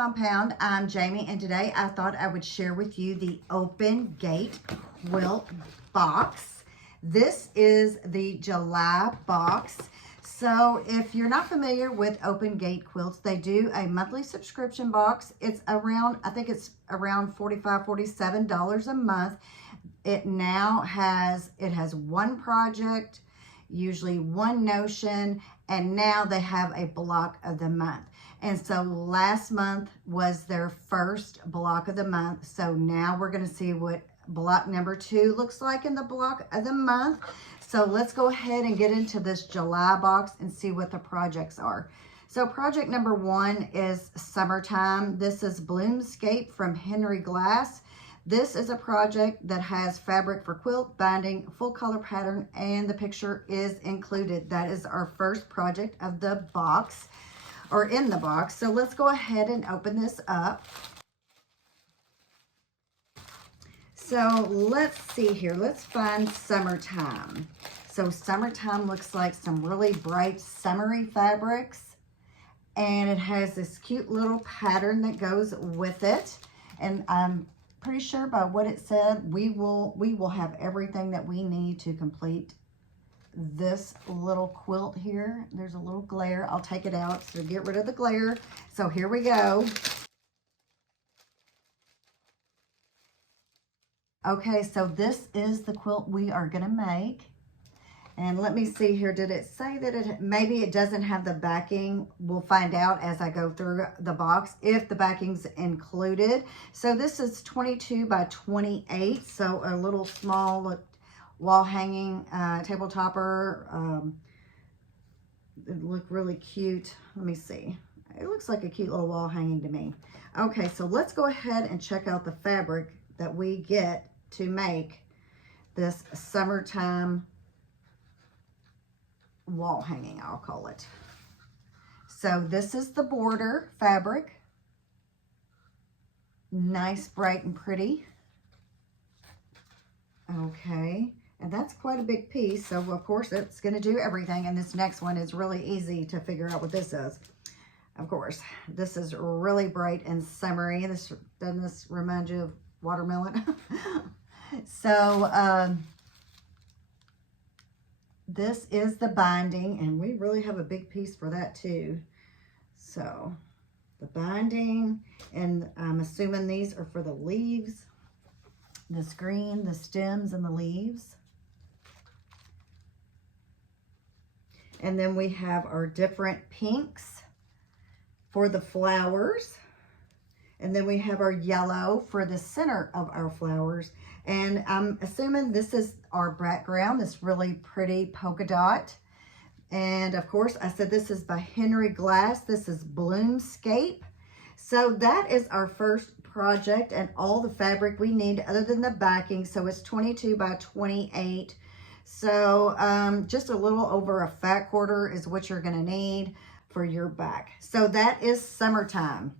Compound. I'm Jamie, and today I thought I would share with you the Open Gate Quilt box. This is the July box. So if you're not familiar with Open Gate Quilts, they do a monthly subscription box. It's around, I think it's around $45, $47 a month. It has one project, usually one notion, and now they have a block of the month. And so last month was their first block of the month. So now we're going to see what block number 2 looks like in the block of the month. So let's go ahead and get into this July box and see what the projects are. So project number 1 is Summertime. This is Bloomscape from Henry Glass. This is a project that has fabric for quilt, binding, full color pattern, and the picture is included. That is our first project of the box, or in the box. So let's go ahead and open this up. So let's see here. Let's find Summertime. So Summertime looks like some really bright summery fabrics, and it has this cute little pattern that goes with it. And I'm pretty sure by what it said, we will have everything that we need to complete this little quilt here. There's a little glare. I'll take it out to get rid of the glare. So here we go. Okay, so this is the quilt we are going to make. And let me see here. Did it say that maybe it doesn't have the backing? We'll find out as I go through the box if the backing's included. So this is 22 by 28. So a little small wall hanging table topper. It looked really cute. Let me see. It looks like a cute little wall hanging to me. Okay, so let's go ahead and check out the fabric that we get to make this Summertime wall hanging, I'll call it. So this is the border fabric. Nice, bright, and pretty. Okay, and that's quite a big piece, so of course it's going to do everything. And this next one is really easy to figure out what this is. Of course, this is really bright and summery. Doesn't this remind you of watermelon? So this is the binding, and we really have a big piece for that too. So the binding, and I'm assuming these are for the leaves, this green, the stems, and the leaves. And then we have our different pinks for the flowers. And then we have our yellow for the center of our flowers. And I'm assuming this is our background, this really pretty polka dot. And of course, I said this is by Henry Glass. This is Bloomscape. So that is our first project, and all the fabric we need other than the backing. So it's 22 by 28. So just a little over a fat quarter is what you're going to need for your back. So that is Summertime.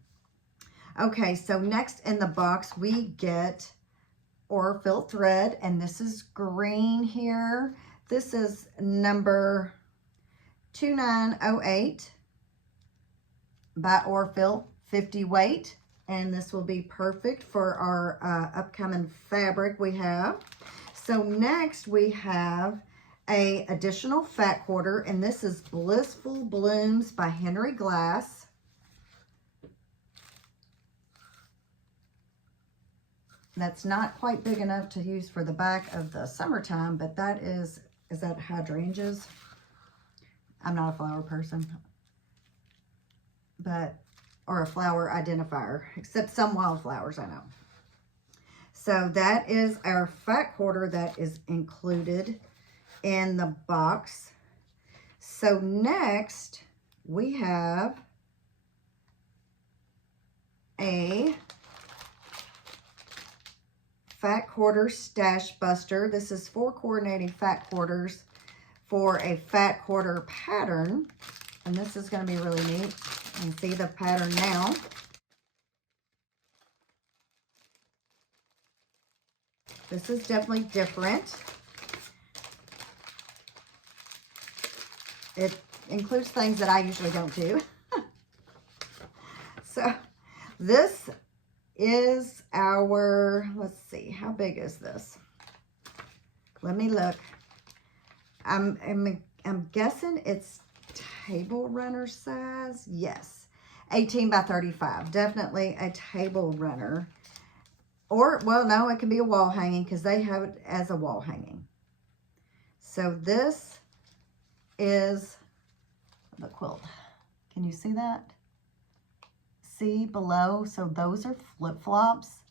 Okay, so next in the box we get Orfil thread, and this is green here. This is number 2908 by Orfil, 50 weight, and this will be perfect for our upcoming fabric we have. So next we have a additional fat quarter, and this is Blissful Blooms by Henry Glass. That's not quite big enough to use for the back of the Summertime, but that is that hydrangeas? I'm not a flower person, or a flower identifier, except some wildflowers I know. So that is our fat quarter that is included in the box. So next we have a fat quarter stash buster. This is 4 coordinating fat quarters for a fat quarter pattern, and this is going to be really neat. You can see the pattern now. This is definitely different. It includes things that I usually don't do. So This is our, let's see, how big is this? Let me look. I'm guessing it's table runner size. Yes, 18 by 35. Definitely a table runner. Or, well, no, it can be a wall hanging because they have it as a wall hanging. So this is the quilt. Can you see that? See below? So those are flip-flops.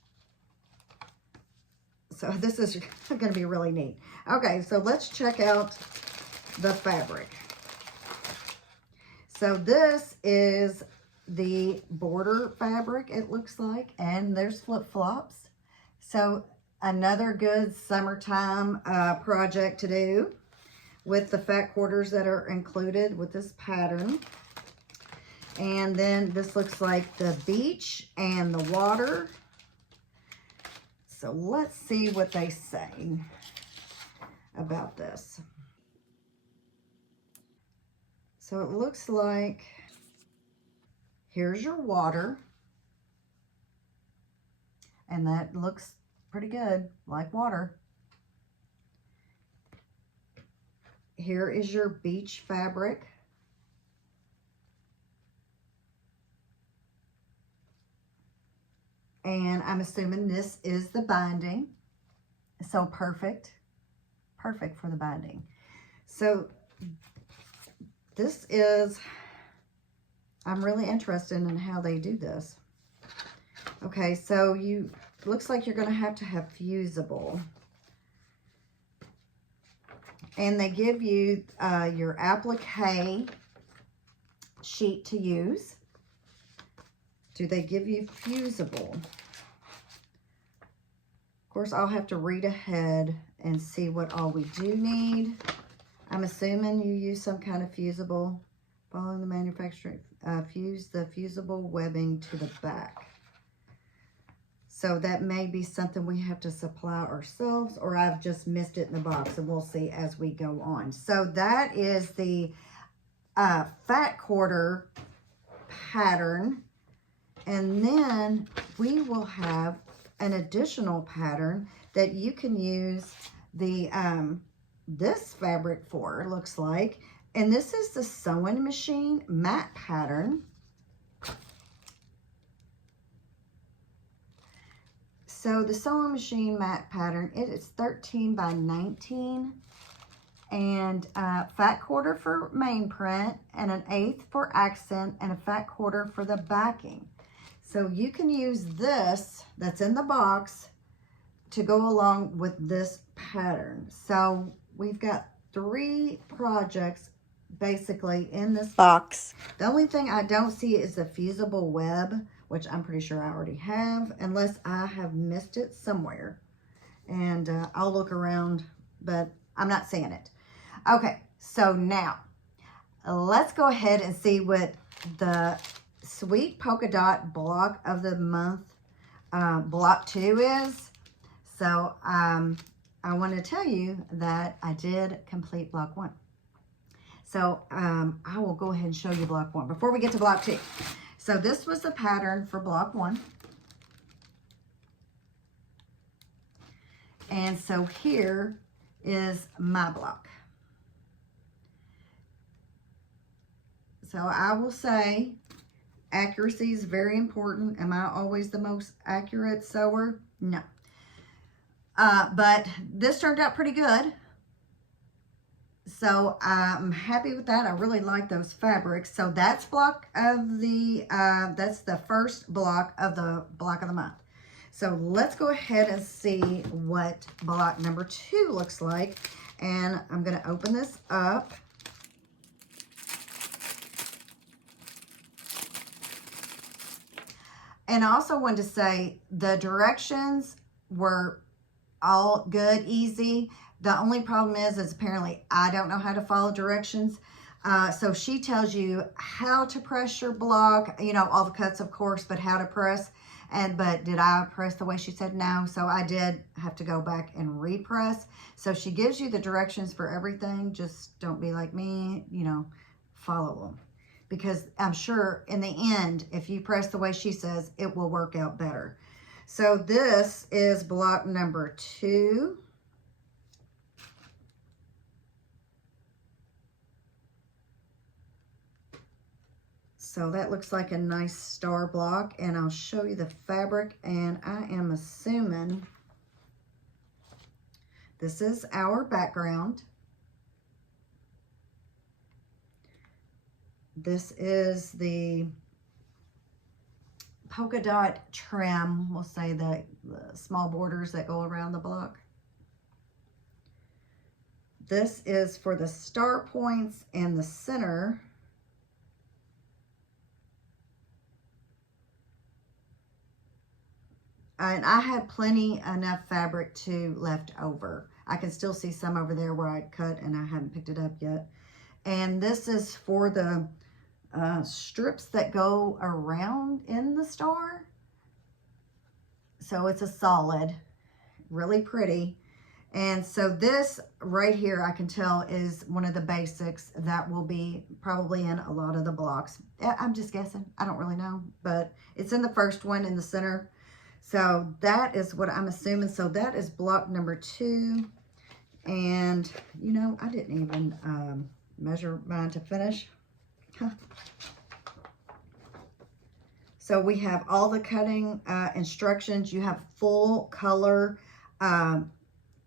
So this is going to be really neat. Okay, so let's check out the fabric. So this is the border fabric, it looks like, and there's flip-flops. So another good summertime project to do with the fat quarters that are included with this pattern. And then this looks like the beach and the water. So let's see what they say about this. So it looks like, here's your water. And that looks pretty good, like water. Here is your beach fabric. And I'm assuming this is the binding. So perfect. Perfect for the binding. So this is, I'm really interested in how they do this. Okay, so looks like you're going to have fusible. And they give you your applique sheet to use. Do they give you fusible? Of course, I'll have to read ahead and see what all we do need. I'm assuming you use some kind of fusible. Following the manufacturing, fuse the fusible webbing to the back. So that may be something we have to supply ourselves, or I've just missed it in the box, and we'll see as we go on. So that is the fat quarter pattern. And then we will have an additional pattern that you can use the this fabric for, it looks like. And this is the sewing machine matte pattern. So the sewing machine matte pattern, it is 13 by 19. And fat quarter for main print, and an 1/8 for accent, and a fat quarter for the backing. So you can use this that's in the box to go along with this pattern. So we've got 3 projects basically in this box. The only thing I don't see is the fusible web, which I'm pretty sure I already have, unless I have missed it somewhere. And I'll look around, but I'm not seeing it. Okay, so now let's go ahead and see what the Sweet Polka Dot block of the month, block 2 is. So I want to tell you that I did complete block 1. So I will go ahead and show you block 1 before we get to block 2. So this was the pattern for block 1. And so here is my block. So I will say accuracy is very important. Am I always the most accurate sewer? No. But this turned out pretty good. So I'm happy with that. I really like those fabrics. So that's block of the, that's the first block of the month. So let's go ahead and see what block number 2 looks like. And I'm going to open this up. And I also wanted to say the directions were all good, easy. The only problem is apparently I don't know how to follow directions. So she tells you how to press your block, you know, all the cuts, of course, but how to press. But did I press the way she said? No. So I did have to go back and repress. So she gives you the directions for everything. Just don't be like me, you know, follow them. because I'm sure in the end, if you press the way she says, it will work out better. So this is block number 2. So that looks like a nice star block, and I'll show you the fabric, and I am assuming this is our background. This is the polka dot trim, we'll say the small borders that go around the block. This is for the star points and the center. And I had plenty enough fabric to left over. I can still see some over there where I cut and I haven't picked it up yet. And this is for the strips that go around in the star. So it's a solid, really pretty. And so this right here, I can tell, is one of the basics that will be probably in a lot of the blocks. I'm just guessing. I don't really know, but it's in the first one in the center. So that is what I'm assuming. So that is block number 2. And, you know, I didn't even measure mine to finish. So we have all the cutting instructions. You have full color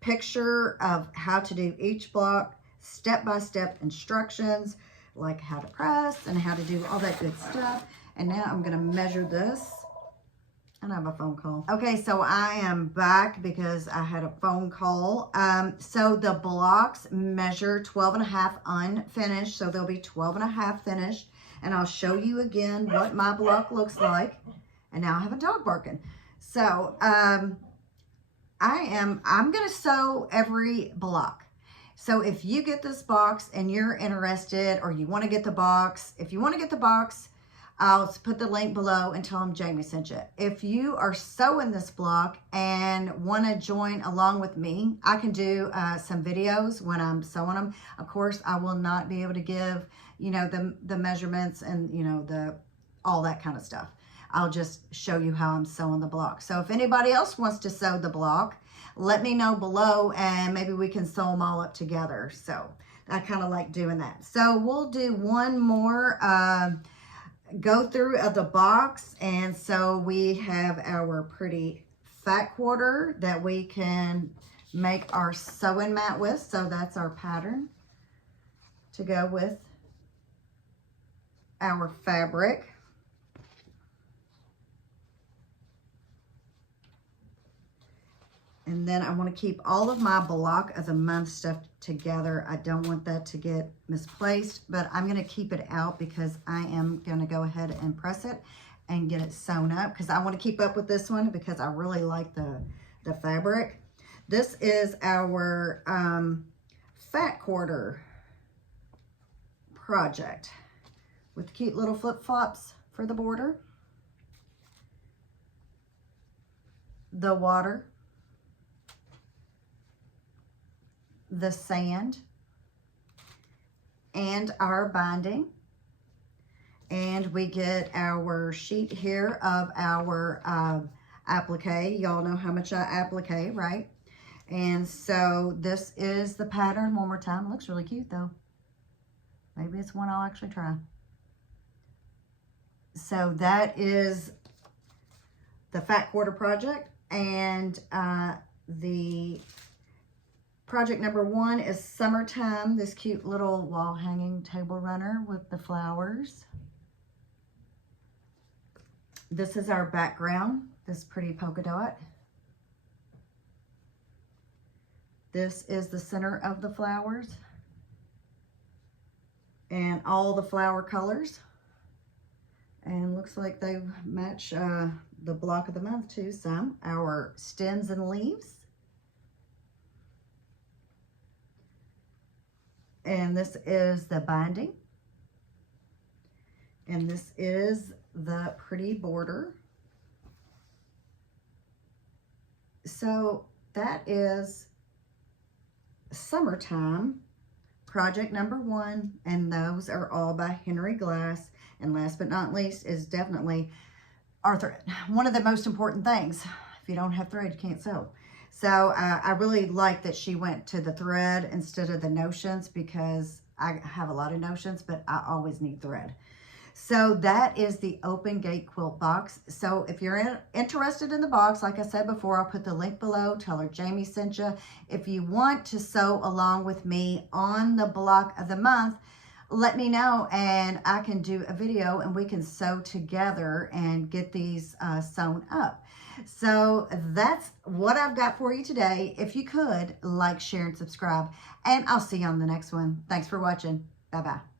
picture of how to do each block, step-by-step instructions, like how to press and how to do all that good stuff. And now I'm going to measure this. And I have a phone call. Okay, so I am back because I had a phone call. So the blocks measure 12.5 unfinished, so they'll be 12.5 finished. And I'll show you again what my block looks like. And now I have a dog barking. So I'm gonna sew every block. So if you get this box and you're interested, or you want to get the box, if you want to get the box, I'll put the link below and tell them Jamie sent you. If you are sewing this block and want to join along with me, I can do some videos when I'm sewing them. Of course, I will not be able to give, you know, the measurements and, you know, all that kind of stuff. I'll just show you how I'm sewing the block. So if anybody else wants to sew the block, let me know below and maybe we can sew them all up together. So I kind of like doing that. So we'll do one more go through of the box. And so we have our pretty fat quarter that we can make our sewing mat with. So that's our pattern to go with our fabric. And then I want to keep all of my block of the month stuff together. I don't want that to get misplaced, but I'm going to keep it out because I am going to go ahead and press it and get it sewn up because I want to keep up with this one because I really like the fabric. This is our fat quarter project with cute little flip-flops for the border. The water. The sand, and our binding. And we get our sheet here of our applique. Y'all know how much I applique, right? And so this is the pattern. One more time. It looks really cute though. Maybe it's one I'll actually try. So that is the fat quarter project, and the project number 1 is summertime. This cute little wall hanging table runner with the flowers. This is our background, this pretty polka dot. This is the center of the flowers and all the flower colors. And looks like they match the block of the month too some. Our stems and leaves. And this is the binding. And this is the pretty border. So that is summertime project number 1, and those are all by Henry Glass. And last but not least is definitely our thread. One of the most important things. If you don't have thread, you can't sew. So I really like that she went to the thread instead of the notions, because I have a lot of notions, but I always need thread. So that is the Open Gate quilt box. So if you're interested in the box, like I said before, I'll put the link below. Tell her Jamie sent you. If you want to sew along with me on the block of the month, let me know and I can do a video and we can sew together and get these sewn up. So that's what I've got for you today. If you could, like, share, and subscribe. And I'll see you on the next one. Thanks for watching. Bye-bye.